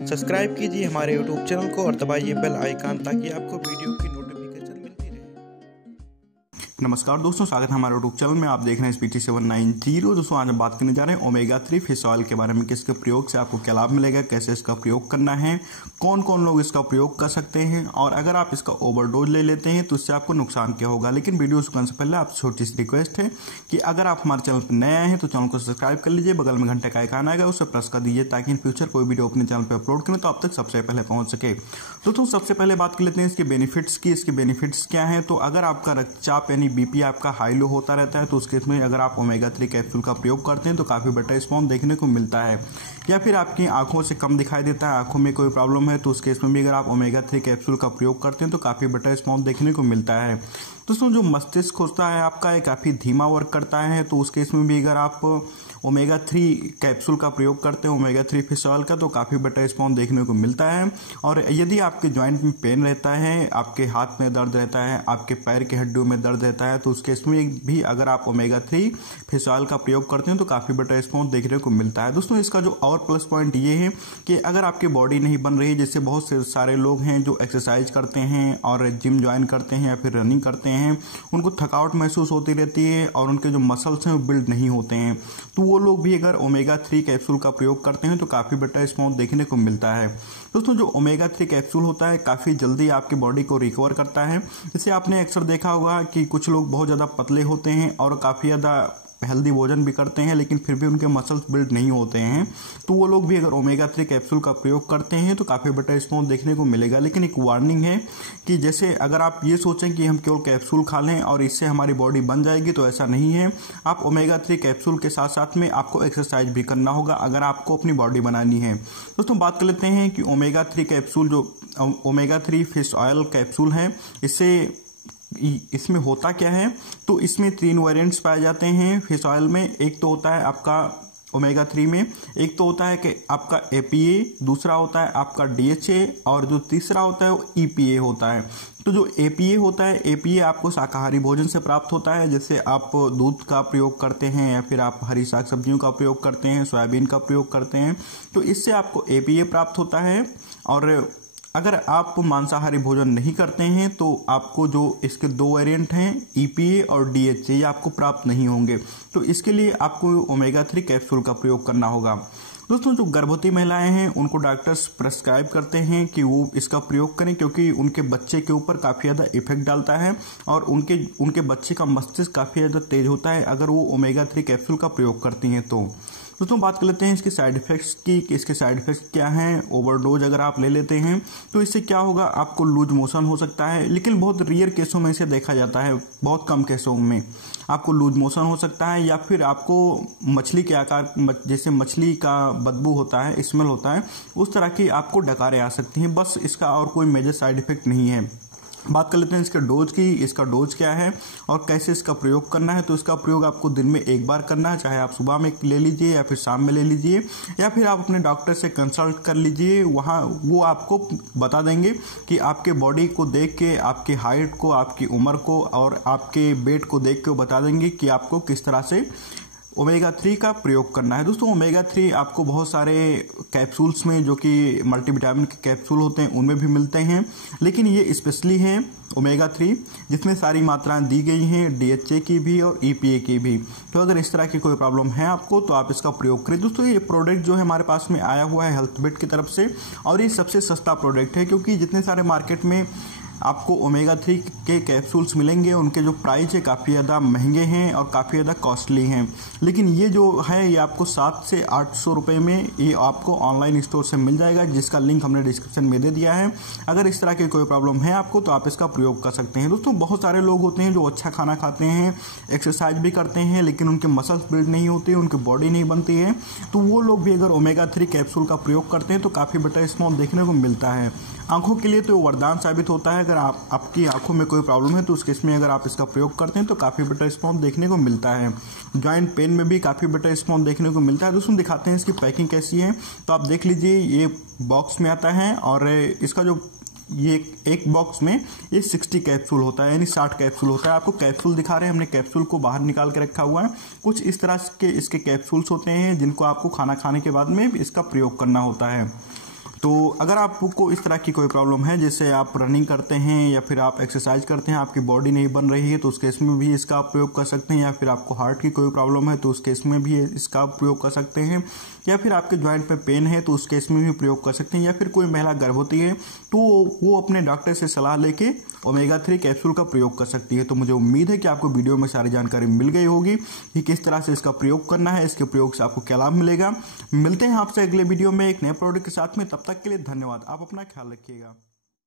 Subscribe कीजिए हमारे YouTube channel को और दबाइए बेल आइकन ताकि आपको वीडियो की नोटिफिकेशन मिलती रहे। नमस्कार दोस्तों, स्वागत है हमारे यूट्यूब चैनल में। आप देख रहे हैं PT 790। दोस्तों आज हम बात करने जा रहे हैं ओमेगा 3 फिश ऑयल के बारे में। किसके प्रयोग से आपको क्या लाभ मिलेगा, कैसे इसका प्रयोग करना है, कौन कौन लोग इसका प्रयोग कर सकते हैं, और अगर आप इसका ओवरडोज ले लेते हैं तो इससे आपको नुकसान क्या होगा। लेकिन वीडियो शुरू करने से पहले आप छोटी सी रिक्वेस्ट है कि अगर आप हमारे चैनल पर नए आए हैं तो चैनल को सब्सक्राइब कर लीजिए, बगल में घंटे का आइकन आएगा उसे प्रेस कर दीजिए ताकि इन फ्यूचर कोई वीडियो अपने चैनल पर अपलोड करें तो आप तक सबसे पहले पहुंच सके। दोस्तों सबसे पहले बात कर लेते हैं इसके बेनिफिट्स की। इसके बेनिफिट्स क्या हैं, तो अगर आपका रक्तचाप यानी बीपी आपका हाई लो होता रहता है तो उसके इसमें अगर आप ओमेगा 3 कैप्सूल का प्रयोग करते हैं तो काफी बेटर रिस्पॉन्स देखने को मिलता है। या फिर आपकी आंखों से कम दिखाई देता है, आंखों में कोई प्रॉब्लम है तो उस केस में भी अगर आप ओमेगा 3 कैप्सूल का प्रयोग करते हैं तो काफी बेटर रिस्पॉन्स देखने को मिलता है। दोस्तों जो मस्तिष्क होता है आपका ये काफी धीमा वर्क करता है तो उस केस में भी अगर आप ओमेगा 3 कैप्सूल का प्रयोग करते हैं, ओमेगा 3 फिश ऑयल का, तो काफी बेटर रिस्पॉन्स देखने को मिलता है। और यदि आपके ज्वाइंट में पेन रहता है, आपके हाथ में दर्द रहता है, आपके पैर की हड्डियों में दर्द रहता है तो उस केस में भी अगर आप ओमेगा 3 फिश ऑयल का प्रयोग करते हैं तो काफी बेटर रिस्पॉन्स देखने को मिलता है। दोस्तों इसका जो और प्लस पॉइंट ये है कि अगर आपकी बॉडी नहीं बन रही, जैसे बहुत से सारे लोग हैं जो एक्सरसाइज करते हैं और जिम ज्वाइन करते हैं या फिर रनिंग करते हैं, उनको थकावट महसूस होती रहती है और उनके जो मसल्स हैं वो बिल्ड नहीं होते हैं, तो वो लोग भी अगर ओमेगा 3 कैप्सूल का प्रयोग करते हैं तो काफी बेटर रिस्पॉन्स देखने को मिलता है। दोस्तों जो ओमेगा 3 कैप्सूल होता है काफी जल्दी आपकी बॉडी को रिकवर करता है। जैसे आपने अक्सर देखा होगा कि कुछ लोग बहुत ज्यादा पतले होते हैं और काफी ज्यादा हेल्दी भोजन भी करते हैं लेकिन फिर भी उनके मसल्स बिल्ड नहीं होते हैं, तो वो लोग भी अगर ओमेगा 3 कैप्सूल का प्रयोग करते हैं तो काफी बेटर रिस्पॉन्स देखने को मिलेगा। लेकिन एक वार्निंग है कि जैसे अगर आप ये सोचें कि हम केवल कैप्सूल खा लें और इससे हमारी बॉडी बन जाएगी तो ऐसा नहीं है। आप ओमेगा 3 कैप्सूल के साथ साथ में आपको एक्सरसाइज भी करना होगा अगर आपको अपनी बॉडी बनानी है। दोस्तों बात कर लेते हैं कि ओमेगा 3 कैप्सूल जो ओमेगा 3 फिश ऑयल कैप्सूल है इसमें होता क्या है, तो इसमें 3 वेरिएंट्स पाए जाते हैं फिश ऑयल में। एक तो होता है आपका ओमेगा 3 में, एक तो होता है कि आपका APA, दूसरा होता है आपका DHA और जो तीसरा होता है वो EPA होता है। तो जो APA होता है, APA आपको शाकाहारी भोजन से प्राप्त होता है, जैसे आप दूध का प्रयोग करते हैं या फिर आप हरी साग सब्जियों का प्रयोग करते हैं, सोयाबीन का प्रयोग करते हैं, तो इससे आपको APA प्राप्त होता है। और अगर आप मांसाहारी भोजन नहीं करते हैं तो आपको जो इसके 2 वेरिएंट हैं EPA और DHA ये आपको प्राप्त नहीं होंगे, तो इसके लिए आपको ओमेगा 3 कैप्सूल का प्रयोग करना होगा। दोस्तों जो गर्भवती महिलाएं हैं उनको डॉक्टर्स प्रेस्क्राइब करते हैं कि वो इसका प्रयोग करें क्योंकि उनके बच्चे के ऊपर काफी ज्यादा इफेक्ट डालता है और उनके बच्चे का मस्तिष्क काफी ज्यादा तेज होता है अगर वो ओमेगा 3 कैप्सूल का प्रयोग करती हैं तो। दोस्तों बात कर लेते हैं इसके साइड इफेक्ट्स की कि इसके साइड इफेक्ट्स क्या हैं। ओवरडोज अगर आप ले लेते हैं तो इससे क्या होगा, आपको लूज मोशन हो सकता है, लेकिन बहुत रेयर केसों में इसे देखा जाता है, बहुत कम केसों में आपको लूज मोशन हो सकता है, या फिर आपको मछली के आकार जैसे मछली का बदबू होता है, स्मेल होता है, उस तरह की आपको डकारें आ सकती हैं। बस इसका और कोई मेजर साइड इफेक्ट नहीं है। बात कर लेते हैं इसके डोज की। इसका डोज क्या है और कैसे इसका प्रयोग करना है, तो इसका प्रयोग आपको दिन में एक बार करना है, चाहे आप सुबह में ले लीजिए या फिर शाम में ले लीजिए या फिर आप अपने डॉक्टर से कंसल्ट कर लीजिए। वहाँ वो आपको बता देंगे कि आपके बॉडी को देख के, आपकी हाइट को, आपकी उम्र को और आपके वेट को देख के वो बता देंगे कि आपको किस तरह से ओमेगा 3 का प्रयोग करना है। दोस्तों ओमेगा 3 आपको बहुत सारे कैप्सूल्स में जो कि मल्टीविटामिन के कैप्सूल होते हैं उनमें भी मिलते हैं, लेकिन ये स्पेशली है ओमेगा 3 जिसमें सारी मात्राएं दी गई हैं DHA की भी और EPA की भी। तो अगर इस तरह की कोई प्रॉब्लम है आपको तो आप इसका प्रयोग करें। दोस्तों ये प्रोडक्ट जो है हमारे पास में आया हुआ है हेल्थबिट की तरफ से और ये सबसे सस्ता प्रोडक्ट है क्योंकि जितने सारे मार्केट में आपको ओमेगा 3 के कैप्सूल्स मिलेंगे उनके जो प्राइस है काफ़ी ज़्यादा महंगे हैं और काफ़ी ज़्यादा कॉस्टली हैं, लेकिन ये जो है ये आपको 700 से 800 रुपये में ये आपको ऑनलाइन स्टोर से मिल जाएगा, जिसका लिंक हमने डिस्क्रिप्शन में दे दिया है। अगर इस तरह की कोई प्रॉब्लम है आपको तो आप इसका प्रयोग कर सकते हैं। दोस्तों बहुत सारे लोग होते हैं जो अच्छा खाना खाते हैं, एक्सरसाइज भी करते हैं, लेकिन उनके मसल्स बिल्ड नहीं होते, उनकी बॉडी नहीं बनती है, तो वो लोग भी अगर ओमेगा 3 कैप्सूल का प्रयोग करते हैं तो काफ़ी बेटर रिस्पॉन्स देखने को मिलता है। आंखों के लिए तो वरदान साबित होता है। अगर आपकी आंखों में कोई प्रॉब्लम है तो उस केस में अगर आप इसका प्रयोग करते हैं तो काफ़ी बेटर रिस्पॉन्स देखने को मिलता है। जॉइंट पेन में भी काफ़ी बेटर रिस्पॉन्स देखने को मिलता है। दोस्तों दिखाते हैं इसकी पैकिंग कैसी है, तो आप देख लीजिए ये बॉक्स में आता है और इसका जो ये एक बॉक्स में ये 60 कैप्सूल होता है, यानी 60 कैप्सूल होता है। आपको कैप्सूल दिखा रहे हैं, हमने कैप्सूल को बाहर निकाल के रखा हुआ है। कुछ इस तरह के इसके कैप्सूल्स होते हैं जिनको आपको खाना खाने के बाद में इसका प्रयोग करना होता है। तो अगर आपको इस तरह की कोई प्रॉब्लम है, जैसे आप रनिंग करते हैं या फिर आप एक्सरसाइज करते हैं, आपकी बॉडी नहीं बन रही है, तो उस केस में भी इसका आप प्रयोग कर सकते हैं। या फिर आपको हार्ट की कोई प्रॉब्लम है तो उस केस में भी इसका आप प्रयोग कर सकते हैं। या फिर आपके ज्वाइंट पे पेन है तो उस केस में भी प्रयोग कर सकते हैं। या फिर कोई महिला गर्भवती है तो वो अपने डॉक्टर से सलाह लेके ओमेगा 3 कैप्सूल का प्रयोग कर सकती है। तो मुझे उम्मीद है कि आपको वीडियो में सारी जानकारी मिल गई होगी कि किस तरह से इसका प्रयोग करना है, इसके प्रयोग से आपको क्या लाभ मिलेगा। मिलते हैं आपसे अगले वीडियो में एक नए प्रोडक्ट के साथ में। तब तक के लिए धन्यवाद। आप अपना ख्याल रखिएगा।